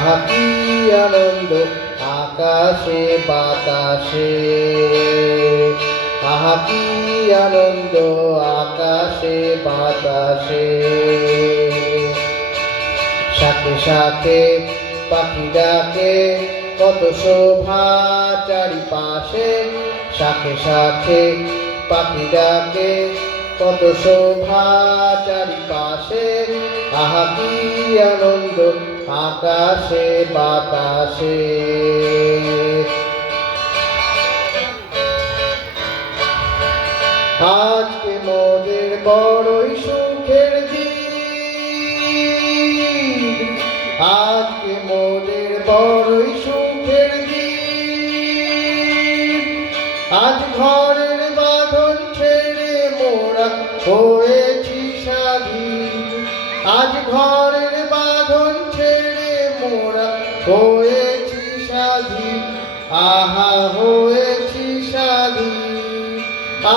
আহা কি আনন্দ আকাশে বাতাসে, আহা কি আনন্দ আকাশে বাতাসে। শাখে শাখে পাখি ডাকে কত শোভা চারিপাশে, শাখে শাখে পাখি ডাকে কত শোভা চারিপাশে। আহা কি আনন্দ আকাশে বাতাসে। আজকে মোদের বড়ই সুখের দিন, আজকে মোদের বড়ই সুখের দিন। আজ ঘরের বাঁধন ছেড়ে মোরা হয়েছি স্বাধীন, আজ ঘরের বাঁধন ছেড়ে মোরা হয়েছি স্বাধীন। আহা হয়েছি স্বাধীন।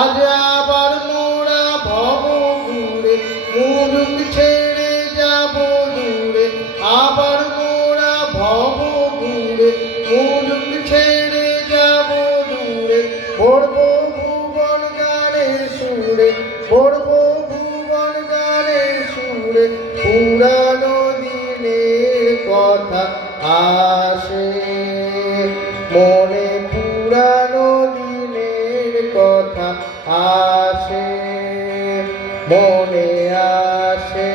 আজ আবার মোরা ভব ঘুরে মুলুক ছেড়ে যাব দূরে, আবার মোরা ভব ঘুরে মুলুক ছেড়ে যাব দূরে। পড়বো ভুবন গানের সুরে, পড়বো ভুবন গানের সুরে। পুরানো দিনের কথা আসে মনে, পুরানো দিনের কথা আসে মনে, আসে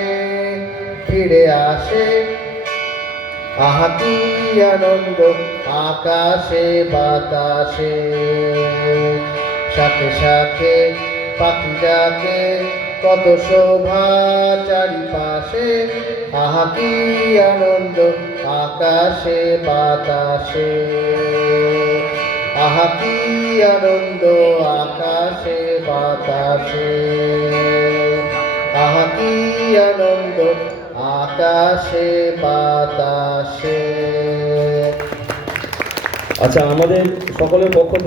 ফিরে আসে। আহা কি আনন্দ আকাশে বাতাসে, শাখে শাখে পাখি ডাকে কত শোভা চারিপাশে। আহা কি আনন্দ আকাশে বাতাসে, আহা কি আনন্দ আকাশে বাতাসে, আহা কি আনন্দ আকাশে বাতাসে। আচ্ছা, আমাদের সকলের পক্ষ থেকে